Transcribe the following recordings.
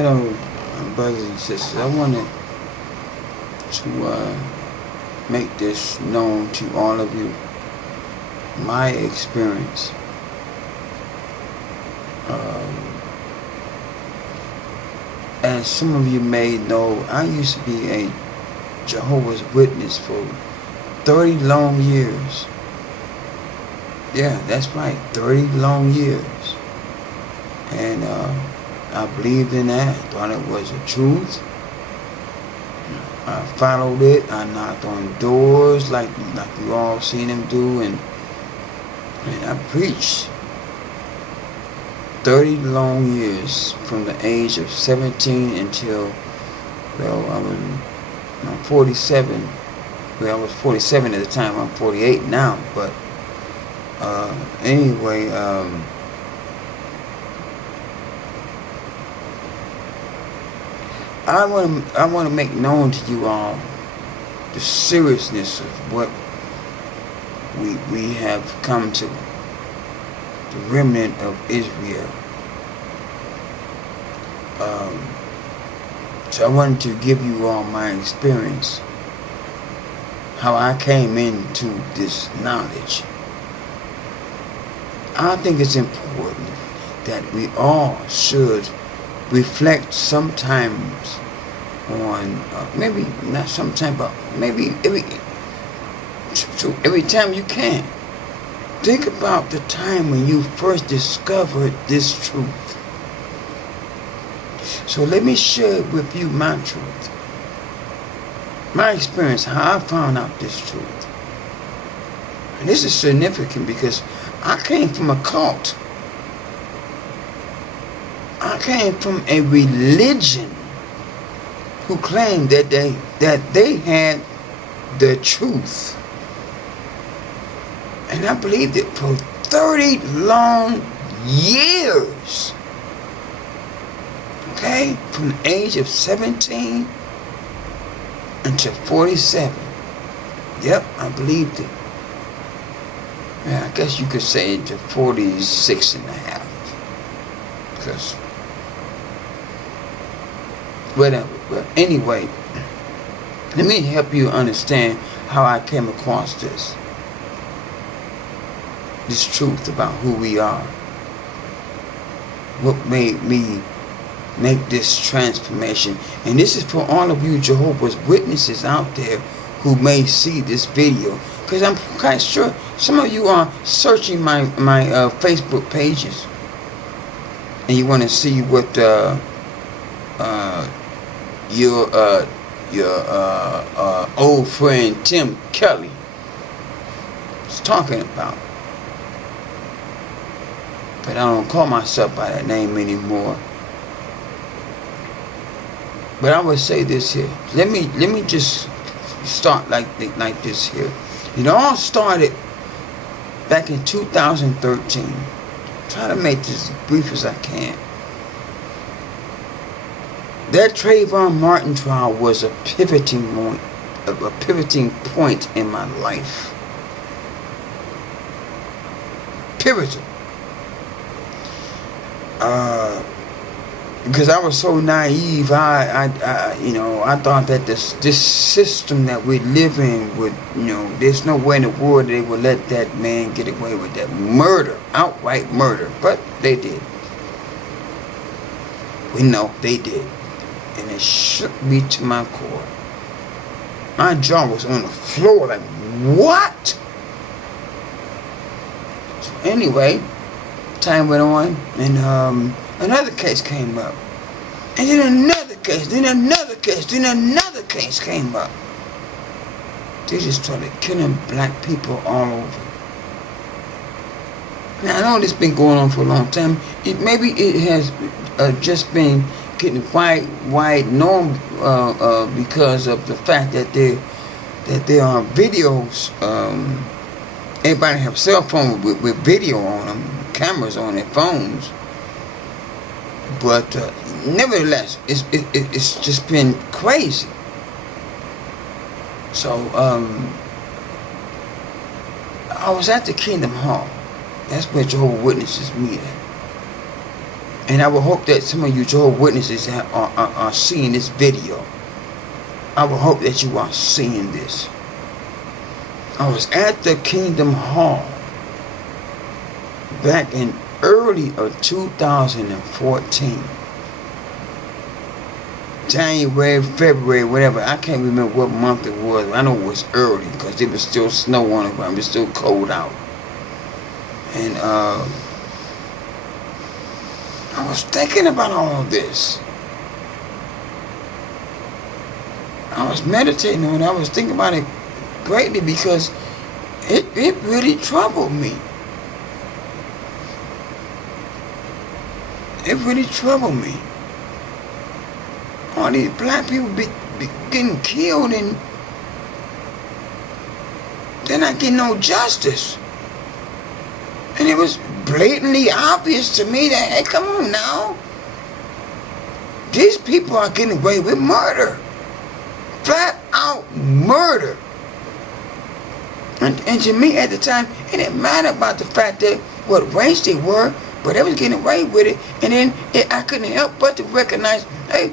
Hello, brothers and sisters. I wanted to make this known to all of you. My experience. As some of you may know, I used to be a Jehovah's Witness for 30 long years. Yeah, that's right, 30 long years. And I believed in that. I thought it was the truth. I followed it. I knocked on doors like you all seen him do, and I preached 30 long years from the age of 17 until, well, I'm 47. Well, I was 47 at the time. I'm 48 now. But anyway, I want to make known to you all the seriousness of what we have come to, the remnant of Israel. So I wanted to give you all my experience, how I came into this knowledge. I think it's important that we all should reflect sometimes on, maybe not sometimes, but maybe every time you can. Think about the time when you first discovered this truth. So let me share with you my truth. My experience, how I found out this truth. And this is significant because I came from a cult. I came from a religion who claimed that they had the truth. And I believed it for 30 long years. Okay? From the age of 17 until 47. Yep, I believed it. Yeah, I guess you could say it to 46 and a half. Because whatever. But anyway, let me help you understand how I came across this truth about who we are. What made me make this transformation. And this is for all of you Jehovah's Witnesses out there who may see this video, because I'm quite sure some of you are searching my Facebook pages and you want to see what your old friend Tim Kelly is talking about. But I don't call myself by that name anymore. But I would say this here. Let me just start like this here. It all started back in 2013. Try to make this as brief as I can. That Trayvon Martin trial was a pivoting point in my life. Pivotal. Because I was so naive, I thought that this system that we live in would, there's no way in the world they would let that man get away with that murder, outright murder. But they did. We know they did. And it shook me to my core. My jaw was on the floor like, what? So anyway, time went on, and another case came up. And then another case, then another case, then another case came up. They just started killing black people all over. Now, I know this has been going on for a long time. Maybe it has just been getting wide known because of the fact that there are videos. Everybody have cell phones with video on them, cameras on their phones. But nevertheless, it's just been crazy. So I was at the Kingdom Hall. That's where Jehovah's Witnesses meet at. And I would hope that some of you Jehovah's Witnesses are seeing this video. I would hope that you are seeing this. I was at the Kingdom Hall back in early of 2014. January, February, whatever. I can't remember what month it was. I know it was early because there was still snow on the ground. It was still cold out. And I was thinking about all of this. I was meditating on it. I was thinking about it greatly because it really troubled me. It really troubled me. All these black people be getting killed and they're not getting no justice. And it was blatantly obvious to me that, hey, come on now. These people are getting away with murder. Flat out murder. And to me at the time, it didn't matter about the fact that what race they were, but they was getting away with it. And then I couldn't help but to recognize, hey,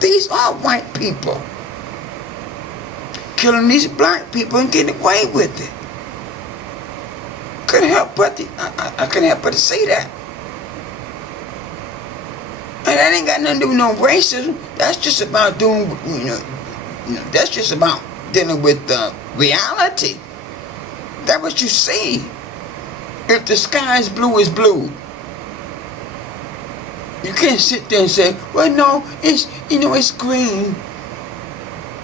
these are white people killing these black people and getting away with it. Couldn't help but I couldn't help but to see that. And that ain't got nothing to do with no racism. That's just about doing, that's just about dealing with reality. That's what you see. If the sky is blue, it's blue. You can't sit there and say, well, no, it's green.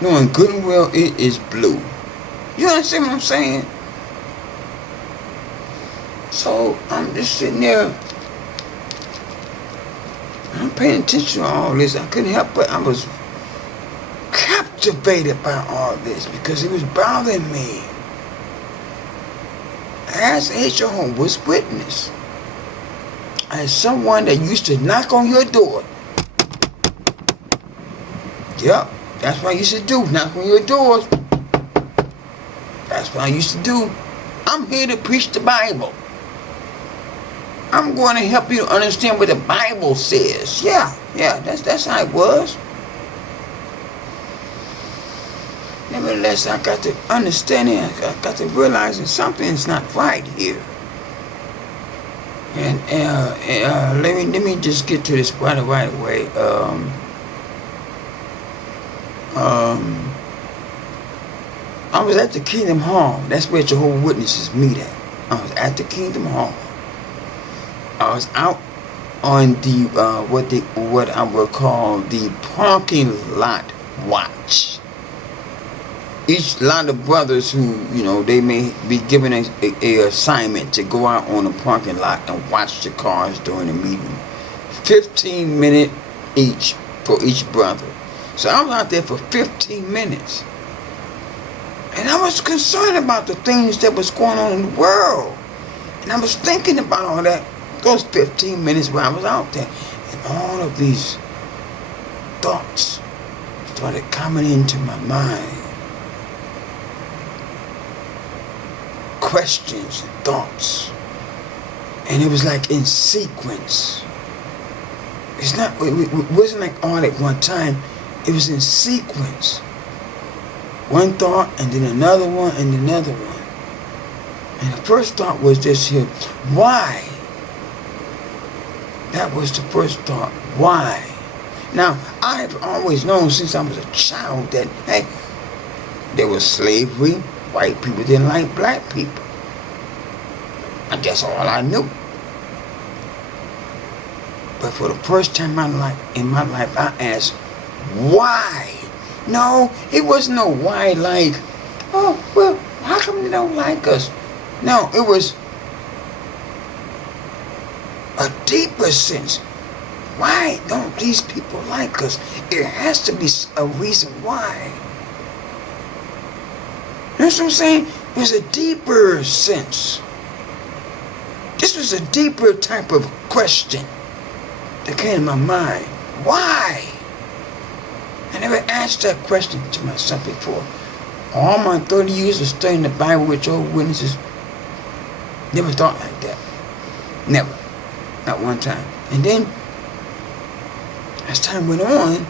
Knowing good and well it is blue. You understand what I'm saying? So I'm just sitting there. I'm paying attention to all this. I couldn't help but I was captivated by all this because it was bothering me. As a Jehovah's Witness, as someone that used to knock on your door. Yep, that's what I used to do, knock on your doors. That's what I used to do. I'm here to preach the Bible. I'm going to help you understand what the Bible says. Yeah, that's how it was. Nevertheless, I got to understand it. I got to realize that something's not right here. And let me just get to this right away. I was at the Kingdom Hall. That's where Jehovah's Witnesses meet at. I was at the Kingdom Hall. I was out on the what I would call the parking lot watch. Each lot of brothers who, they may be given a assignment to go out on the parking lot and watch the cars during the meeting. 15 minutes each for each brother. So I was out there for 15 minutes. And I was concerned about the things that was going on in the world. And I was thinking about all that, those 15 minutes where I was out there. And all of these thoughts started coming into my mind. Questions and thoughts, and it was like in sequence. It wasn't like all at one time. It was in sequence. One thought, and then another one, and another one. And the first thought was this here: why? That was the first thought. Why? Now I've always known since I was a child that there was slavery. White people didn't like black people. And that's all I knew. But for the first time in my life, I asked, why? No, it wasn't no why like, oh, well, how come they don't like us? No, it was a deeper sense. Why don't these people like us? It has to be a reason why. You know what I'm saying? It was a deeper sense. This was a deeper type of question that came to my mind. Why? I never asked that question to myself before. All my 30 years of studying the Bible with Jehovah's Witnesses, never thought like that. Never. at one time. And then, as time went on,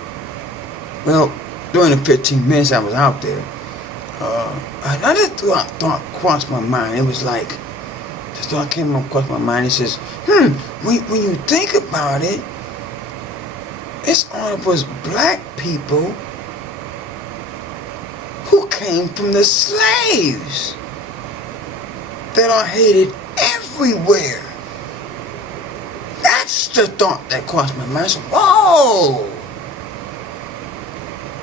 well, during the 15 minutes I was out there, another thought crossed my mind. It was like, this thought came across my mind. It says, when you think about it, it's all of us black people who came from the slaves that are hated everywhere. That's the thought that crossed my mind. So, whoa!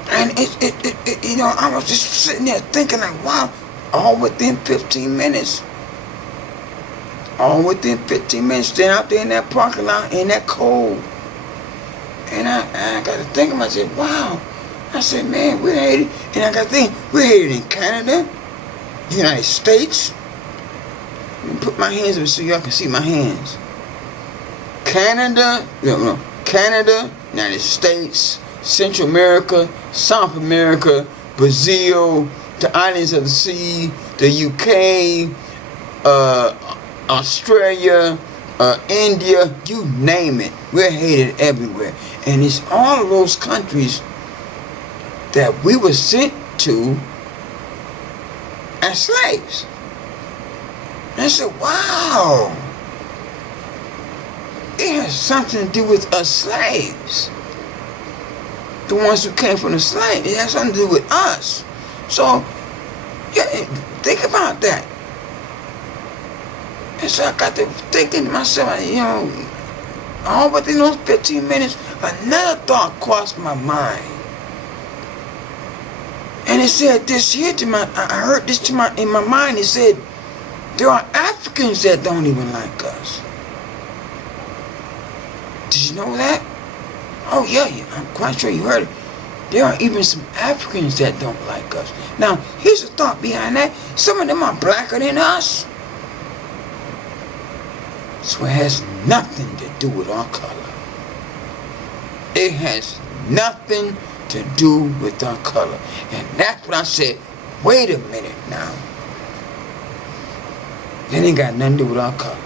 And it, I was just sitting there thinking like, wow, all within 15 minutes. All within 15 minutes, staying out there in that parking lot, in that cold. And I got to think of myself, wow. I said, man, we're hated. And I got to think, we're hated in Canada, the United States. Let me put my hands up so y'all can see my hands. Canada, Canada, United States, Central America, South America, Brazil, the islands of the sea, the UK, Australia, India, you name it. We're hated everywhere. And it's all of those countries that we were sent to as slaves. And I said, wow. It has something to do with us slaves. The ones who came from the slaves. It has something to do with us. So, yeah, think about that. And so I got to thinking to myself, all within those 15 minutes, another thought crossed my mind. And it said this here I heard this in my mind. It said, there are Africans that don't even like us. Did you know that? Oh yeah, I'm quite sure you heard it. There are even some Africans that don't like us. Now, here's the thought behind that. Some of them are blacker than us. So it has nothing to do with our color. It has nothing to do with our color. And that's what I said, wait a minute now. It ain't got nothing to do with our color.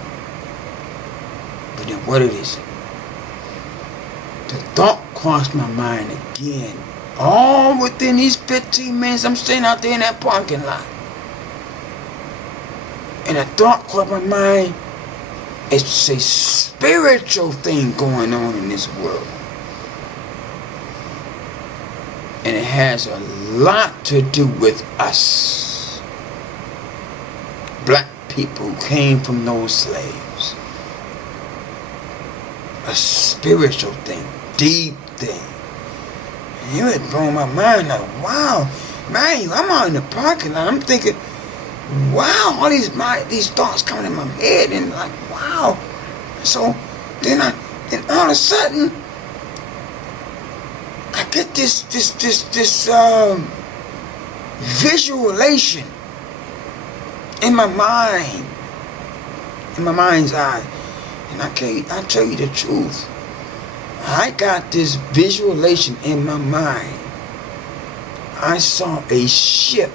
But then what it is? The thought crossed my mind again. All within these 15 minutes I'm staying out there in that parking lot. And the thought crossed my mind. It's a spiritual thing going on in this world. And it has a lot to do with us. Black people who came from those slaves. A spiritual thing. Deep thing. And it was blowing my mind like, wow. Man, I'm out in the parking lot. I'm thinking, wow, all these thoughts coming in my head, and like, wow. So then all of a sudden I get this visualization in my mind, in my mind's eye. And I tell you the truth. I got this visualization in my mind. I saw a ship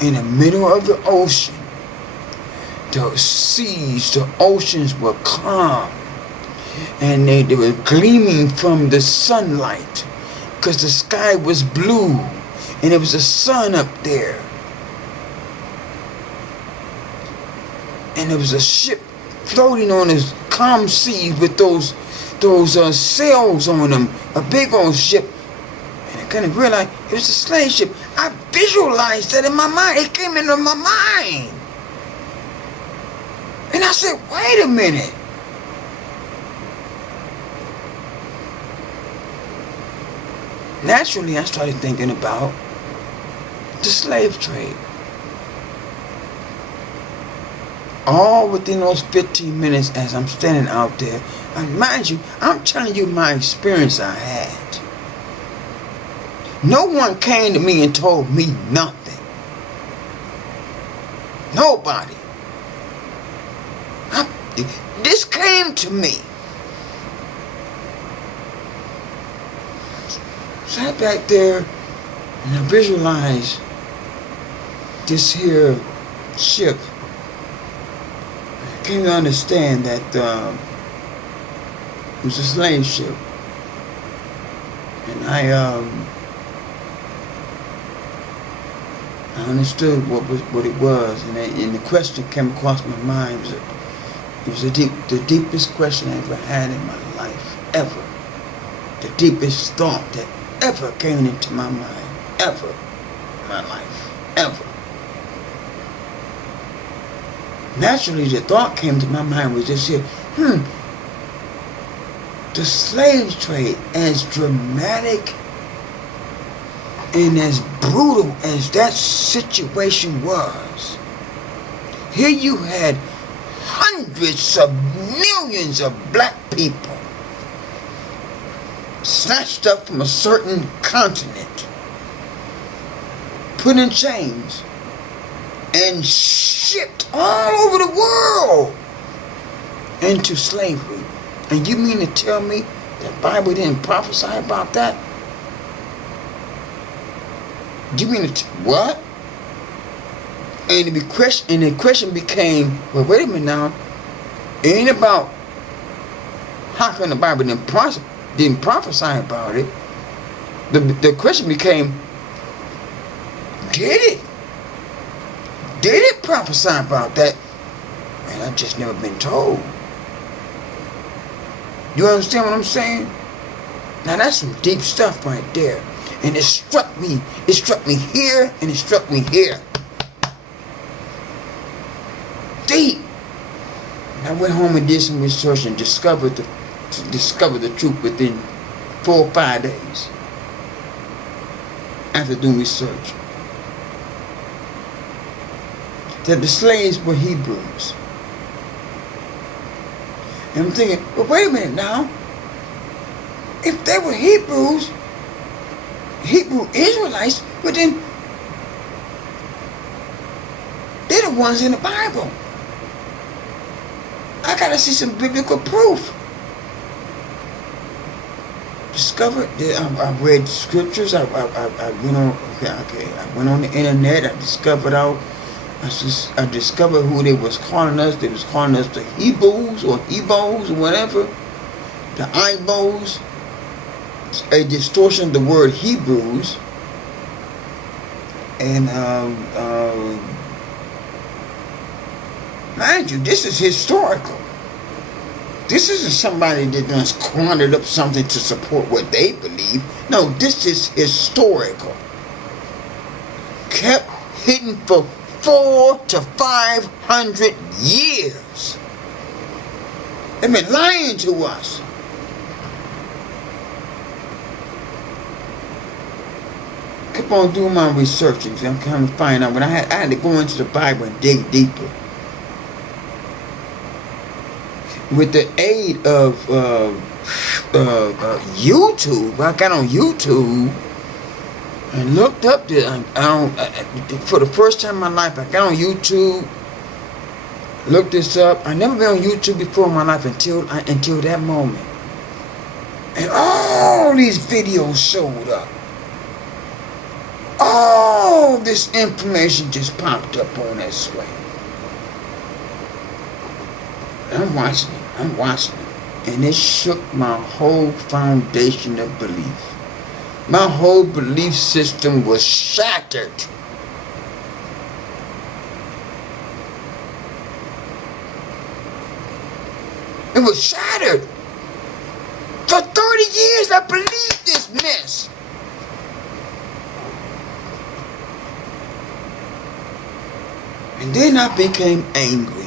in the middle of the ocean. The seas, the oceans were calm. And they were gleaming from the sunlight. Because the sky was blue. And there was a sun up there. And there was a ship floating on this calm sea with those sails on them. A big old ship. And I couldn't realize it was a slave ship. I visualized that in my mind. It came into my mind. And I said, wait a minute. Naturally, I started thinking about the slave trade. All within those 15 minutes as I'm standing out there. And mind you, I'm telling you my experience I had. No one came to me and told me nothing. Nobody. This came to me. Sat back there and I visualized this here ship came to understand that it was a slave ship. And I understood what it was, and the question came across my mind. It was the deepest question I ever had in my life, ever. The deepest thought that ever came into my mind, ever, in my life, ever. Naturally, the thought came to my mind was just here, the slave trade, as dramatic and as brutal as that situation was, here you had hundreds of millions of black people snatched up from a certain continent, put in chains, and shipped all over the world into slavery. And you mean to tell me the Bible didn't prophesy about that? You mean to what? And the question became, well, wait a minute now. It ain't about how come the Bible didn't prophesy about it. The question became, did it? Did it prophesy about that? And I've just never been told. You understand what I'm saying? Now that's some deep stuff right there. And it struck me here, and it struck me here. Deep. And I went home and did some research and discovered the truth within 4 or 5 days. After doing research. That the slaves were Hebrews. And I'm thinking, well, wait a minute now. If they were Hebrews, Hebrew Israelites, but then they're the ones in the Bible. I gotta see some biblical proof. Discovered, I read scriptures. I went on. I went on the internet. I discovered who they was calling us. They was calling us the Hebrews or Hebos or whatever. The Ibos. A distortion of the word Hebrews. And mind you, this is historical. This isn't somebody that done squandered up something to support what they believe. No, this is historical. Kept hidden for 400 to 500 years. They've been lying to us. Kept on doing my research, and I'm trying to find out. When I had to go into the Bible and dig deeper. With the aid of YouTube, I got on YouTube and looked up for the first time in my life. I got on YouTube, looked this up. I never been on YouTube before in my life until that moment, and all these videos showed up. All this information just popped up on that screen. I'm watching it, and it shook my whole foundation of belief. My whole belief system was shattered. It was shattered. For 30 years I believed this mess. And then I became angry.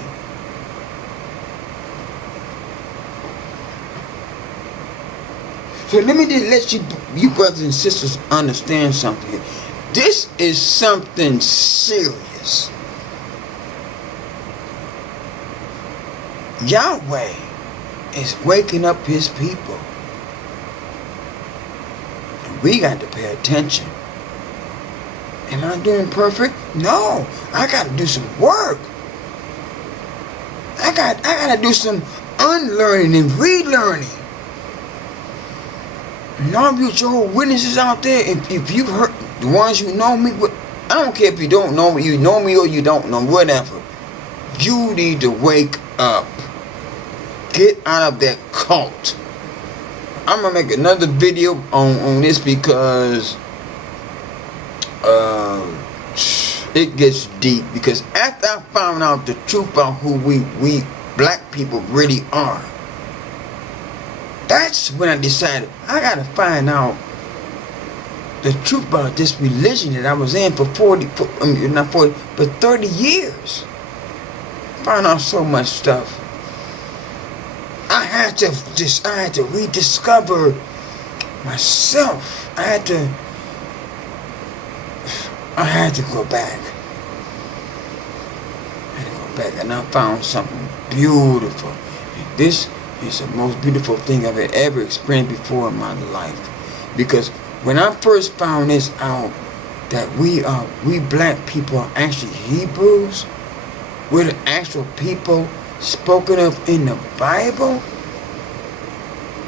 So let me just let you brothers and sisters understand something. This is something serious. Yahweh is waking up his people. And we got to pay attention. Am I doing perfect? No. I got to do some work. I got to do some unlearning and relearning. And all of you Jehovah Witnesses out there, if you've heard, the ones you know me, I don't care if you don't know me, you know me or you don't know, whatever. You need to wake up. Get out of that cult. I'm gonna make another video on this because it gets deep. Because after I found out the truth about who we black people really are, that's when I decided I gotta find out the truth about this religion that I was in for 30 years. Found out so much stuff. I had to rediscover myself. I had to go back. And I found something beautiful. And this is the most beautiful thing I've ever experienced before in my life. Because when I first found this out, that we black people are actually Hebrews, we're the actual people spoken of in the Bible,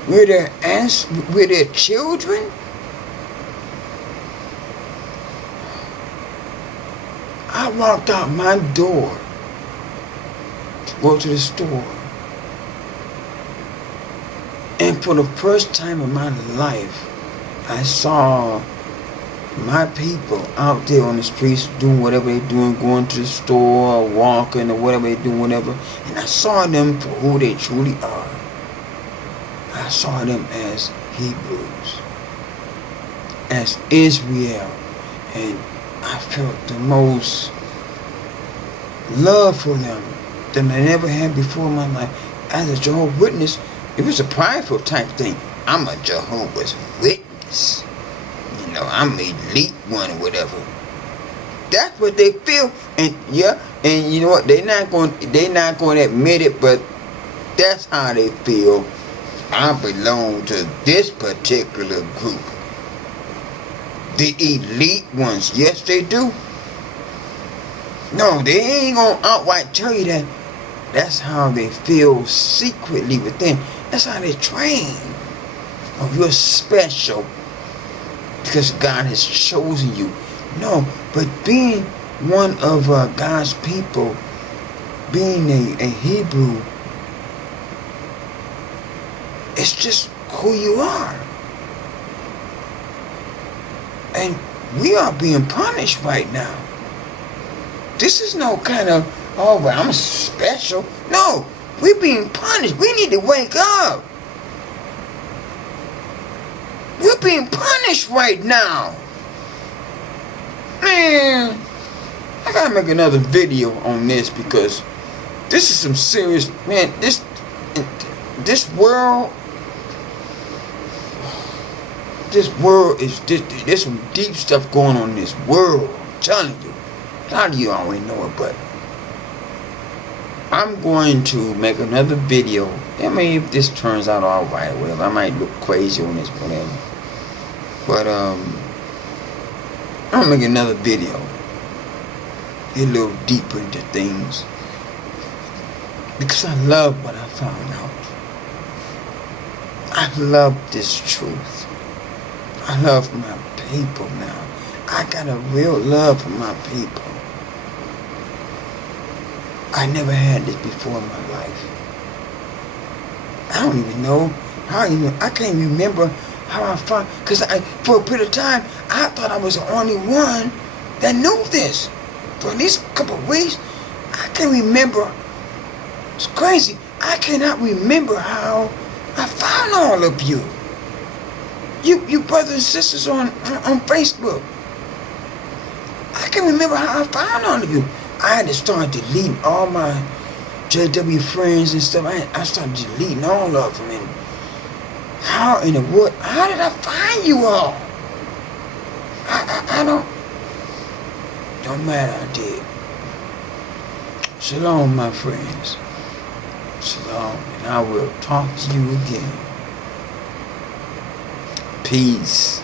we're their children. I walked out my door to go to the store, and for the first time in my life, I saw my people out there on the streets doing whatever they're doing, going to the store, walking, or whatever they're doing, whatever. And I saw them for who they truly are. I saw them as Hebrews, as Israel, and I felt the most love for them than I ever had before in my life. As a Jehovah's Witness, it was a prideful type thing. I'm a Jehovah's Witness. You know, I'm an elite one or whatever. That's what they feel. And yeah, and you know what? They're not going to admit it, but that's how they feel. I belong to this particular group. The elite ones. Yes, they do. No, they ain't going to outright tell you that. That's how they feel secretly within. That's how they train. Oh, you're special because God has chosen you. No, but being one of God's people, being a Hebrew, it's just who you are. And we are being punished right now. This is no kind of, oh, but I'm special. No, we're being punished. We need to wake up. We're being punished right now. Man, I gotta make another video on this because this is some serious, man, this world is, there's some deep stuff going on in this world. I'm telling you. A lot of you already know it, but I'm going to make another video. I mean, if this turns out alright or whatever, I might look crazy on this, whatever. But I'm gonna make another video. Get a little deeper into things. Because I love what I found out. I love this truth. I love my people now. I got a real love for my people. I never had this before in my life. I don't even know how, I can't remember how I found, because for a period of time, I thought I was the only one that knew this. For at least a couple of weeks, I can't remember. It's crazy. I cannot remember how I found all of you. You brothers and sisters on Facebook. I can't remember how I found all of you. I had to start deleting all my JW friends and stuff. I started deleting all of them. And how in the world? How did I find you all? I don't matter. I did. Shalom, my friends. Shalom, and I will talk to you again. Peace.